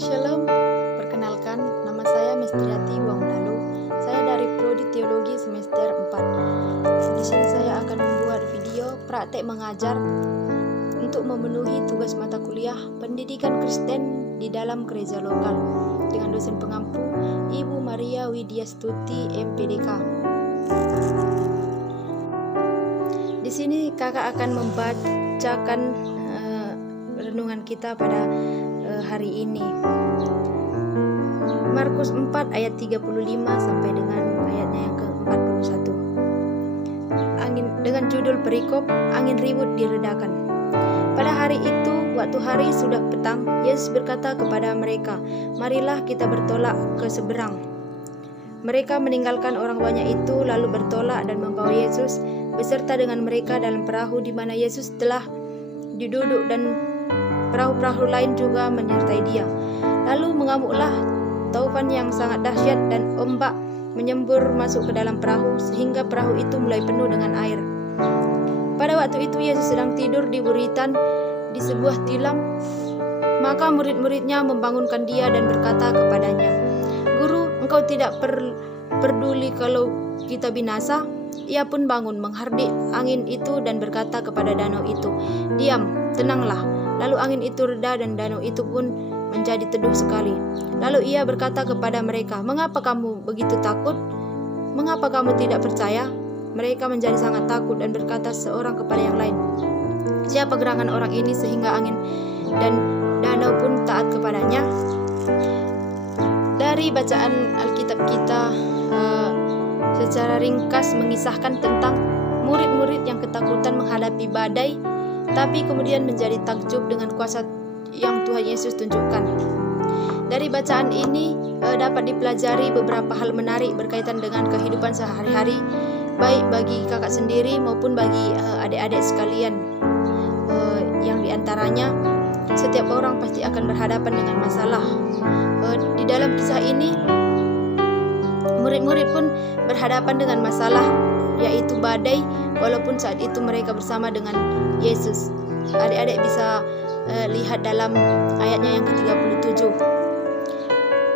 Shalom, perkenalkan nama saya Mestriati Wanglalu. Saya dari Prodi Teologi semester 4. Di sini saya akan membuat video praktek mengajar untuk memenuhi tugas mata kuliah Pendidikan Kristen di dalam gereja lokal dengan dosen pengampu Ibu Maria Widya Stuti MPDK. Di sini kakak akan membacakan renungan kita pada hari ini. Markus 4 ayat 35 sampai dengan ayatnya yang ke-41. Dengan judul perikop angin ribut diredakan. Pada hari itu, waktu hari sudah petang, Yesus berkata kepada mereka, "Marilah kita bertolak ke seberang." Mereka meninggalkan orang banyak itu lalu bertolak dan membawa Yesus beserta dengan mereka dalam perahu di mana Yesus telah duduk, dan perahu-perahu lain juga menyertai dia. Lalu mengamuklah taufan yang sangat dahsyat dan ombak menyembur masuk ke dalam perahu sehingga perahu itu mulai penuh dengan air. Pada waktu itu Yesus sedang tidur di buritan di sebuah tilam. Maka murid-muridnya membangunkan dia dan berkata kepadanya, "Guru, engkau tidak peduli kalau kita binasa?" Ia pun bangun menghardik angin itu dan berkata kepada danau itu, "Diam, tenanglah." Lalu angin itu reda dan danau itu pun menjadi teduh sekali. Lalu ia berkata kepada mereka, "Mengapa kamu begitu takut? Mengapa kamu tidak percaya?" Mereka menjadi sangat takut dan berkata seorang kepada yang lain, "Siapa gerangan orang ini sehingga angin dan danau pun taat kepadanya?" Dari bacaan Alkitab kita secara ringkas mengisahkan tentang murid-murid yang ketakutan menghadapi badai, tapi kemudian menjadi takjub dengan kuasa yang Tuhan Yesus tunjukkan. Dari bacaan ini dapat dipelajari beberapa hal menarik berkaitan dengan kehidupan sehari-hari, baik bagi kakak sendiri maupun bagi adik-adik sekalian. Yang diantaranya, setiap orang pasti akan berhadapan dengan masalah. Di dalam kisah ini, murid-murid pun berhadapan dengan masalah, yaitu badai, walaupun saat itu mereka bersama dengan Yesus. Adik-adik bisa lihat dalam ayatnya yang ke-37.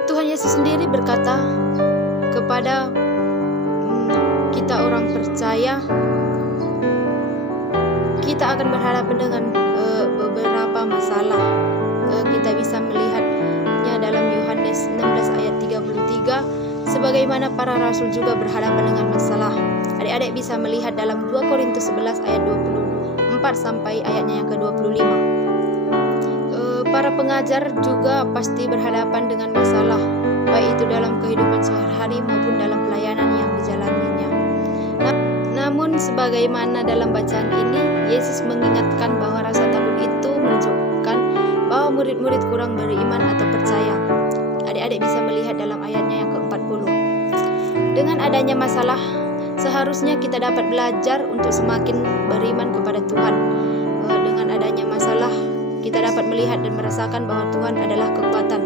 Tuhan Yesus sendiri berkata kepada kita orang percaya, kita akan berhadapan dengan beberapa masalah. Kita bisa melihatnya dalam Yohanes 16 ayat 33, sebagaimana para rasul juga berhadapan dengan masalah. Adik-adik bisa melihat dalam 2 Korintus 11 ayat 24 sampai ayatnya yang ke-25. Para pengajar juga pasti berhadapan dengan masalah, baik itu dalam kehidupan sehari-hari maupun dalam pelayanan yang dijalaninya. Namun sebagaimana dalam bacaan ini, Yesus mengingatkan bahwa rasa takut itu menunjukkan bahwa murid-murid kurang beriman atau percaya. Adik-adik bisa melihat dalam ayatnya yang ke-40. Dengan adanya masalah, seharusnya kita dapat belajar untuk semakin beriman kepada Tuhan. Dengan adanya masalah, kita dapat melihat dan merasakan bahwa Tuhan adalah kekuatan.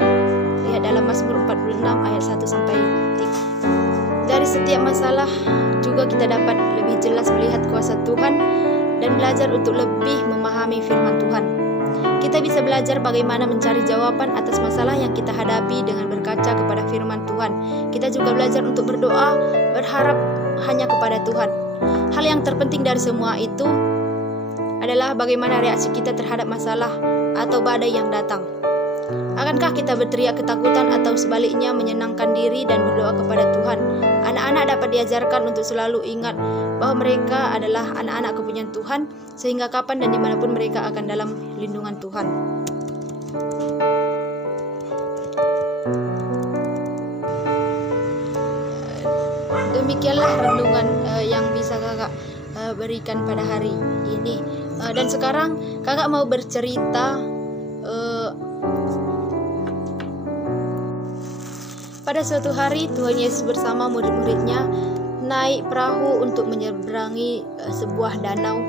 Lihat dalam Mazmur 46 ayat 1 sampai 3. Dari setiap masalah juga kita dapat lebih jelas melihat kuasa Tuhan dan belajar untuk lebih memahami firman Tuhan. Kita bisa belajar bagaimana mencari jawaban atas masalah yang kita hadapi dengan berkaca kepada firman Tuhan. Kita juga belajar untuk berdoa, berharap hanya kepada Tuhan. Hal yang terpenting dari semua itu adalah bagaimana reaksi kita terhadap masalah atau badai yang datang. Akankah kita berteriak ketakutan atau sebaliknya menyenangkan diri dan berdoa kepada Tuhan? Anak-anak dapat diajarkan untuk selalu ingat bahwa mereka adalah anak-anak kepunyaan Tuhan, sehingga kapan dan dimanapun mereka akan dalam lindungan Tuhan. Demikianlah renungan yang bisa kakak berikan pada hari ini. Dan sekarang kakak mau bercerita pada suatu hari Tuhan Yesus bersama murid-muridnya naik perahu untuk menyeberangi sebuah danau.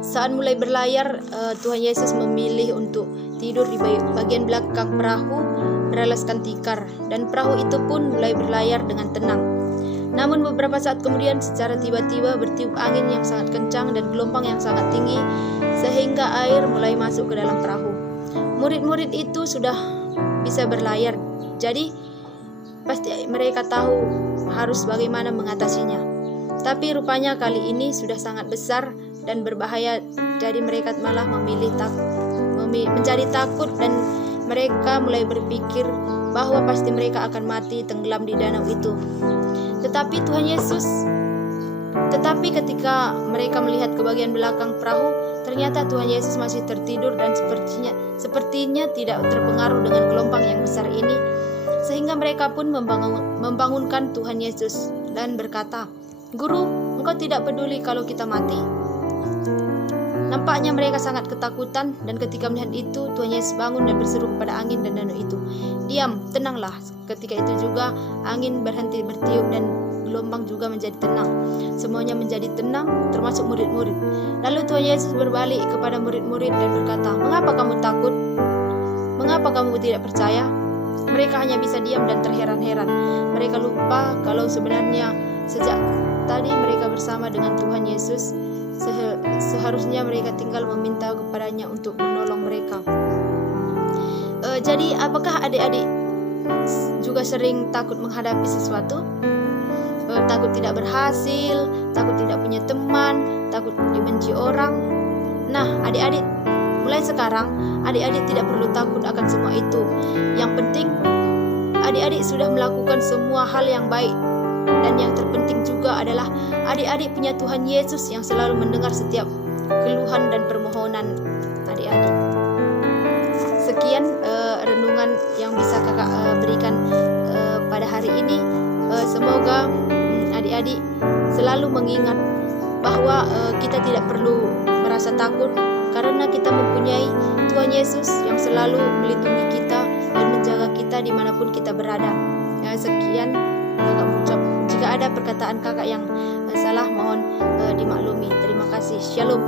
Saat mulai berlayar, Tuhan Yesus memilih untuk tidur di bagian belakang perahu beralaskan tikar, dan perahu itu pun mulai berlayar dengan tenang. Namun beberapa saat kemudian secara tiba-tiba bertiup angin yang sangat kencang dan gelombang yang sangat tinggi sehingga air mulai masuk ke dalam perahu. Murid-murid itu sudah bisa berlayar. Jadi pasti mereka tahu harus bagaimana mengatasinya. Tapi rupanya kali ini sudah sangat besar dan berbahaya, jadi mereka malah menjadi takut dan mereka mulai berpikir bahwa pasti mereka akan mati tenggelam di danau itu. Tetapi ketika mereka melihat ke bagian belakang perahu, ternyata Tuhan Yesus masih tertidur dan sepertinya tidak terpengaruh dengan gelombang yang besar ini, sehingga mereka pun membangunkan Tuhan Yesus dan berkata, "Guru, engkau tidak peduli kalau kita mati?" Nampaknya mereka sangat ketakutan, dan ketika melihat itu, Tuhan Yesus bangun dan berseru kepada angin dan danau itu, "Diam, tenanglah." Ketika itu juga angin berhenti bertiup dan gelombang juga menjadi tenang. Semuanya menjadi tenang, termasuk murid-murid. Lalu Tuhan Yesus berbalik kepada murid-murid dan berkata, "Mengapa kamu takut? Mengapa kamu tidak percaya?" Mereka hanya bisa diam dan terheran-heran. Mereka lupa kalau sebenarnya sejak tadi mereka bersama dengan Tuhan Yesus. Seharusnya mereka tinggal meminta kepadanya untuk menolong mereka. Jadi apakah adik-adik juga sering takut menghadapi sesuatu? Takut tidak berhasil, takut tidak punya teman, takut dibenci orang. Nah, adik-adik, mulai sekarang adik-adik tidak perlu takut akan semua itu. Yang penting adik-adik sudah melakukan semua hal yang baik. Dan yang terpenting juga adalah adik-adik punya Tuhan Yesus yang selalu mendengar setiap keluhan dan permohonan adik-adik. Sekian renungan yang bisa kakak berikan pada hari ini. Semoga adik-adik selalu mengingat bahwa kita tidak perlu merasa takut, karena kita mempunyai Tuhan Yesus yang selalu melindungi kita dan menjaga kita dimanapun kita berada. Sekian kakak ucap. Jika ada perkataan kakak yang salah, mohon dimaklumi. Terima kasih. Shalom.